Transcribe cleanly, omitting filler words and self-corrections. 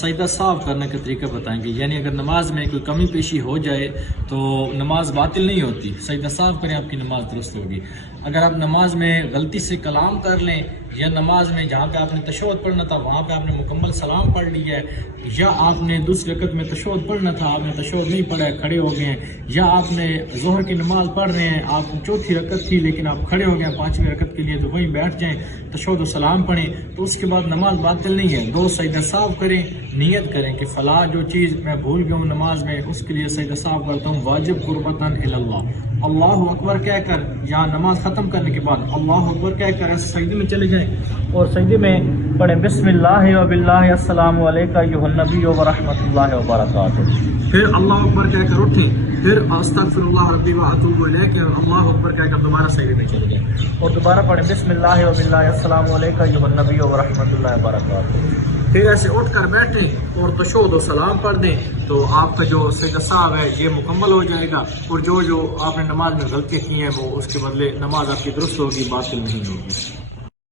سجدہ صاف کرنے کا طریقہ بتائیں گے، یعنی اگر نماز میں کوئی کمی پیشی ہو جائے تو نماز باطل نہیں ہوتی، سجدہ صاف کریں آپ کی نماز درست ہوگی۔ اگر آپ نماز میں غلطی سے کلام کر لیں یا نماز میں جہاں پہ آپ نے تشہد پڑھنا تھا وہاں پہ آپ نے مکمل سلام پڑھ لیا ہے، یا آپ نے دوسری رکعت میں تشہد پڑھنا تھا آپ نے تشہد نہیں پڑھا ہے کھڑے ہو گئے ہیں، یا آپ نے ظہر کی نماز پڑھ رہے ہیں آپ چوتھی رکعت تھی لیکن آپ کھڑے ہو گئے پانچویں رکعت کے لیے تو وہیں بیٹھ جائیں تشہد و سلام پڑھیں تو اس کے بعد نماز باطل نہیں ہے۔ دو سجدہ صاف کریں، نیت کریں کہ فلاں جو چیز میں بھول گیا ہوں نماز میں اس کے لیے سجدہ صاف کرتا ہوں واجب قربتاً اللہ، اللہ اکبر کہہ کر یا نماز ختم کرنے کے بعد اللہ اکبر کہہ کر ایسے سجدے میں چلے جائیں اور سجدے میں پڑھیں بسم اللہ و باللہ السلام علیکم ایھا النبی و رحمۃ اللہ وبرکاتہ، پھر اللہ اکبر کہہ کر اٹھیں، پھر استغفر اللہ ربی و اتوب الیہ کہ اللہ اکبر کہہ کر دوبارہ سجدے میں چلے جائیں اور دوبارہ پڑھیں بسم اللہ و باللہ السلام علیکم ایھا النبی و رحمۃ اللہ وبرکاتہ، پھر ایسے اٹھ کر بیٹھیں اور تشہد و سلام پڑھ دیں تو آپ کا جو سجدہ صاحب ہے یہ مکمل ہو جائے گا، اور جو آپ نے نماز میں غلطیاں کی ہیں وہ اس کے بدلے نماز آپ کی درست ہوگی، باطل نہیں ہوگی۔